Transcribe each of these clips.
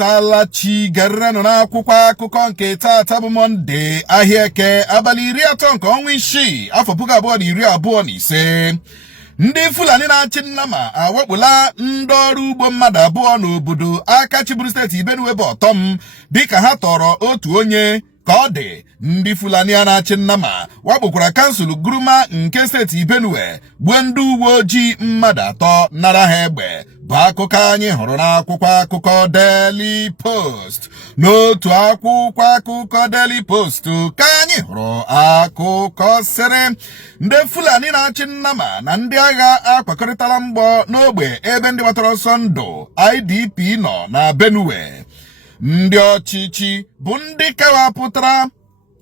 Abọọsalachi garano na akwụkwọ akụkọ nke taata bụ Mọnde ahịa Eke abalị 30 nke ọnwa isii afọ 2025. Ndị Fulani na-achị Nnama awakpola ndị ọrụ ugbo mmadụ abụọ n'obodo aka chiburu steeti Benue bụ Ọtọm dịka ha tọrọ otu onye ka ọ dị. Ndị Fulani a na-achị Nnama wakpokwara kansụl Guruma nke steeti Benue gbuo ndị uwe ojii mmadụ 3 nara ha egbe, bụ akụkọ anyị hụrụ n'akwụkwọ akụkọ Daily Post. N'otu akwụkwọ akụkọ Daily Post ka anyị hụrụ akụkọ sịrị ndị Fulani na-achị Nnama na ndị agha akwakọrịtala mgbọ n'ogbe ebe ndị gbatara ọsọ ndụ IDP nọ na Benue. Ndị ọchịchị bụ ndị kewapụtara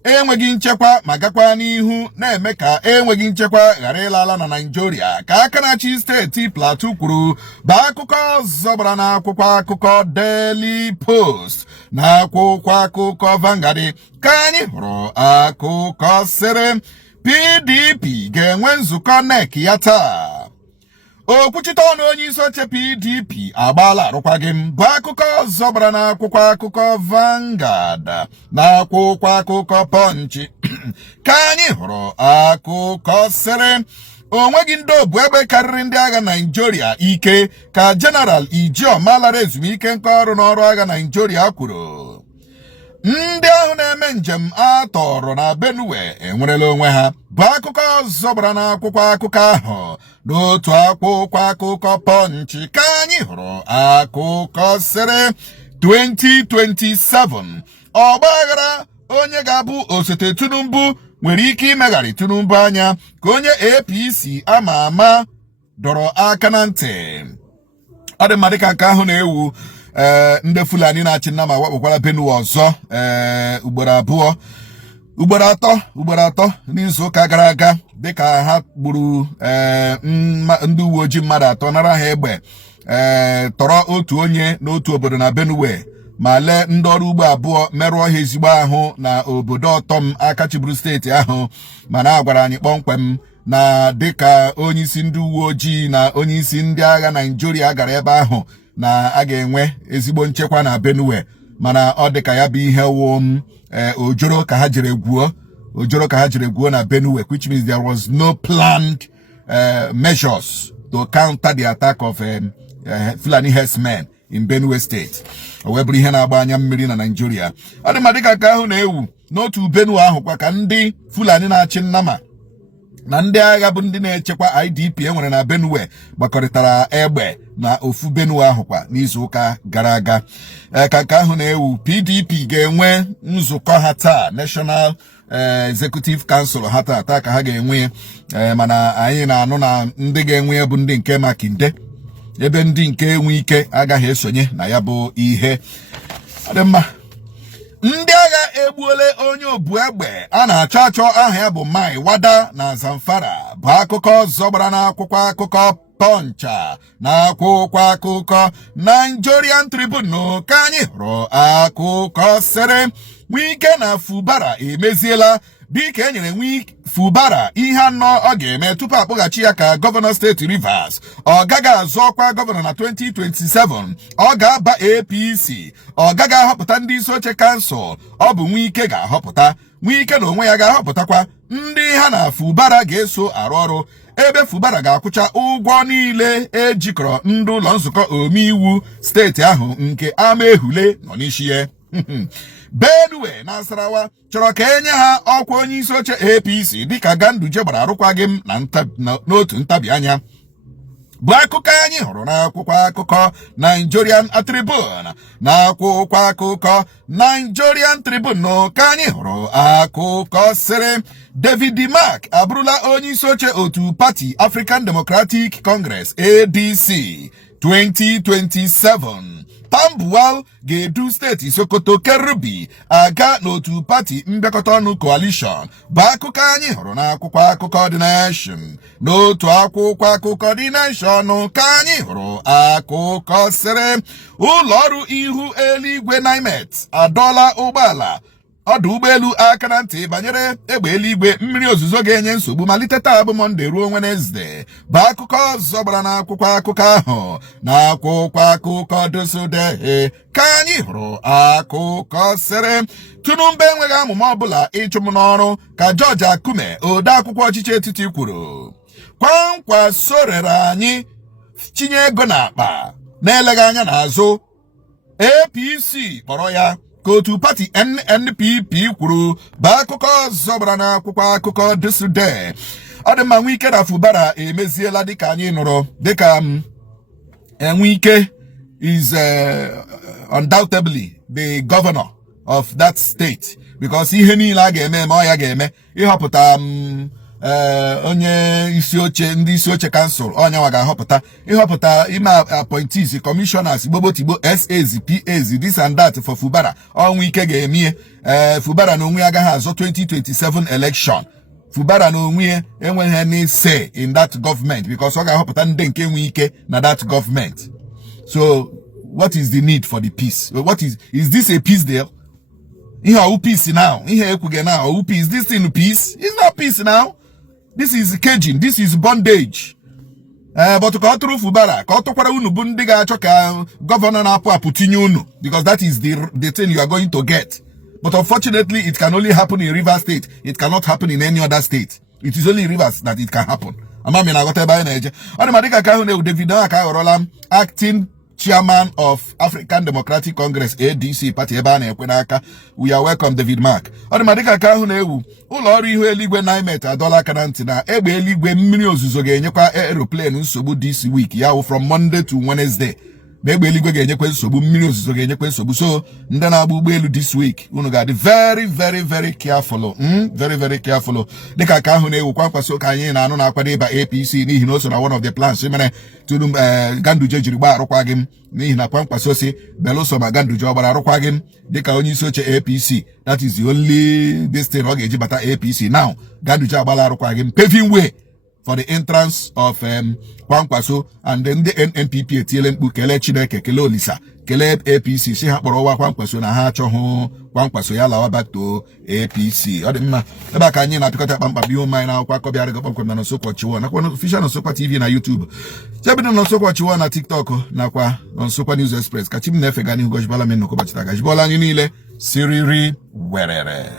enweghị nchekwa ma gakwa n'ihu na-eme ka enweghị nchekwa ghara ịlala na Naịjirịa ka aka na-achị steeti Plateau kwuru, bụ akụkọ ọzọ gbara n'akwụkwọ akụkọ Daily Post na akwụkwọ akụkọ Vanguard ka anyị hụrụ akụkọ sịrị PDP ga-enwe nzukọ NEC ya taa. Okwuchite ọnụ onye isi oche PDP agbaala arụkwaghịm, bụ akụkọ ọzọ gbara n'akwụkwọ akụkọ Vanguard na akwụkwọ akụkọ Punch ka anyị hụrụ akụkọ sịrị onweghị ndị obu egbe karịrị ndị agha Naịjirịa ike ka General Ijeoma lara ezumike nka ọrụ n'ọrụ agha Naịjirịa kwuru. Ndị ahụ na-eme njem a tọrọ na Benue enwerela onwe ha, bụ akụkọ ọzọ gbara n'akwụkwọ akụkọ ahụ. N'otu akwụkwọ akụkọ Punch ka anyị hụrụ akụkọ sịrị 2027 ọgbaghara onye ga-abụ osote Tinubu nwere ike imegharị Tinubu anya ka onye APC ama ama dọrọ aka na ntị. Ọ dị mma dịka nke ahụ na-ewu. Ndị Fulani na-achị Nnama wakpokwara Benue ọzọ ugboro atọ n'izu ụka gara aga dịka ha gburu ndị uwe ojii mmadụ 3 nara ha egbe, tọrọ otu onye n'otu obodo na Benue ma lee ndị ọrụ ugbo abụọ merụọ ha ezigbo ahụ na obodo Ọtọm aka chiburu steeti ahụ. Mana a gwara anyị kpọmkwem na dịka onyeisi ndị uwe ojii na onyeisi ndị agha Naịjirịa gara ebe ahụ na a ga-enwe ezigbo nchekwa na Benue, mana ọ dịka ya bụ ihe wụ ojoro ka ha jere gwuo na Benue, which means there was no planned measures to counter the attack of Fulani herdsmen in Benue State. O wee bụrụ ihe na-agba anya mmiri na Naịjirịa. Ọ dị ma dịka nke ahụ na-ewu n'otu Benue ahụ kwa ka ndị Fulani na-achị Nnama na ndị agha bụ ndị na-echekwa IDP enwere na Benue gbakọrịtara egbe na ofu Benue ahụ kwa n'izu ụka gara aga. Ka nke ahụ na-ewu PDP ga-enwe nzukọ ha taa, National Executive Council ha taa ka ha ga-enwe, mana anyị na-anụ na ndị ga-enwe bụ ndị nke Makinde, ebe ndị nke enwe ike agaghị esonye na ya bụ ihe. Ọ dị mma. Ndị agha egbuole onye obu egbe a na-achọ aha ya bụ Mai Wada na Zamfara, bụ akụkọ ọzọ gbara n'akwụkwọ akụkọ Punch na akwụkwọ akụkọ Nigerian Tribune ka anyị hụrụ akụkọ sịrị Wike na Fubara emeziela dịka enyere Fubara ihe anọ ọ ga-eme tupu akpọghachi ya ka gọvanọ steeti Rivers. Ọ gaghị azọ ọkwa gọvanọ na 2027, ọ ga-aba APC, ọ gaghị ahọpụta ndị isi oche kansụl, ọ bụ Wike ga-ahọpụta. Wike na onwe ya ga-ahọpụtakwa ndị ha na Fubara ga-eso arụ ọrụ, ebe Fubara ga-akwụcha ụgwọ niile ejikọrọ ndị ụlọ nzukọ omeiwu steeti ahụ nke Amaehule nọ n'isi ya. Benue na Nasarawa chọrọ ka enye ha ọkwa onye isi oche APC dịka Ganduje gbara arụkwaghịm n'otu ntabi anya, bụ akụkọ anyị hụrụ n'akwụkwọ akụkọ Nigerian Tribune. Na akwụkwọ akụkọ Nigerian Tribune ka anyị hụrụ akụkọ sịrị David Mark abụrụla onye isi oche otu pati African Democratic Congress ADC 2027. Tambuwal ga-edu steeti Sokoto Kerubi aga n'otu pati mbịakọta ọnụ coalition, bụ akụkọ anyị hụrụ n'akwụkwọ akụkọ The Nation. N'otu akwụkwọ akụkọ The Nation ka anyị hụrụ akụkọ sịrị ụlọ ọrụ ihu eluigwe NIMET adọla ụgbọala ọdụ ụgbọelu aka na ntị banyere egbe eluigwe mmiri ozuzo ga-enye nsogbu malite taa bụ Mọnde ruo Wenesde bụ akụkọ ọzọ gbara n'akwụkwọ akụkọ ahụ n'akwụkwọ akụkọ dosode ka anyị hụrụ akụkọ sịrị Tinubu enweghị amụma ọbụla ịchụ m n'ọrụ ka George Akume ode akwụkwọ ọchịchị etiti kwuru. Kwankwaso rere anyị chinye ego n'akpa na-eleghị anya n'azụ. APC kpọrọ ya ka otu pati NNPP kwuru bụ akụkọ ọzọ gbara n'akwụkwọ akụkọ dosode. Ọ dị mma Nwike na Fubara emeziela dịka anyị nụrụ dịka Nwike is undoubtedly the governor of that state because ihe niile a ga-eme ma ọ ya ga-eme ịhọpụta onye isi oche ndị isi oche kansụl onyenwa ga-ahọpụta ịhọpụta ime appointees commissioners gbogbotigbo SAs PAs this and that for Fubara Nwike ga-emie. Fubara na onwe ya agaghị azọ 2027 election. Fubara na onwe ya enweghị any say in that government because ọ ga-ahọpụta ndị nke nwe ike na that government. So what is the need for the peace? What is this a peace deal? Ihe ọwụ peace now. Ihe ekwuge now ọwụ peace. This thing peace? It's not peace now. This is caging. This is bondage. But ka ọ tụrụ Fubara ka ọ tụkwara unu bụ ndị ga-achọ ka gọvanọ na-apụ tinye unu because that is the thing you are going to get. But unfortunately it can only happen in Rivers State. It cannot happen in any other state. It is only in Rivers that it can happen. Amami na agota ebe anyị na-eje. Ọ dị ma dịka ka ahụ na David aka aghọrọla acting chairman of African Democratic Congress ADC party ebe a na-ekwe n'aka. We are welcome David Mark. Ọ dị ma dịka ka ahụ na-ewu ụlọ ọrụ ihu eluigwe NIMET adọla aka na ntị na egbe eluigwe mmiri ozuzo ga-enyekwa aeroplane nsogbu this week ya from Monday to Wednesday. Egbe eluigwe ga-enyekwa nsogbu mmiri ozuzo ga-enyekwa nsogbu so ndị na-agba ụgbọelu this week unu ga-adị very careful. Very careful. Dịka ka ahụ na-ewu Kwankwaso ka anyị na-anụ na-akwado ịba APC n'ihi na o so na one of the plans mere Tinubu Ganduje jiri gbaa arụkwaghị m n'ihi na Kwankwaso si beluso ma Ganduje ọ gbara arụkwaghị m dịka onye isi oche APC. That is the only this thing ọ ga-eji bata APC. Now Ganduje agbala arụkwaghị m paving way for the entrance of Kwankwaso and then the NNPP etiele mkpu kelee Chineke kelee Olisa kelee APC si ha kpọrọ ọwa Kwankwaso na ha achọghị Kwankwaso ya lawa back to APC. Ọ dị mma ebe a ka anyị na-apịkọta kpamkpam ihe ụmụ anyị na akwụkwọ akọbịarị kpamkpam na Nsukka Ọchịwọ nakwa official Nsukka TV na YouTube chebido na Nsukka Ọchịwọ na TikTok nakwa Nsukka News Express ka chi m na-efe ga n'ihu gọjibala m nnukwu ụbọchị taa gajibọla anyị niile siriri werere.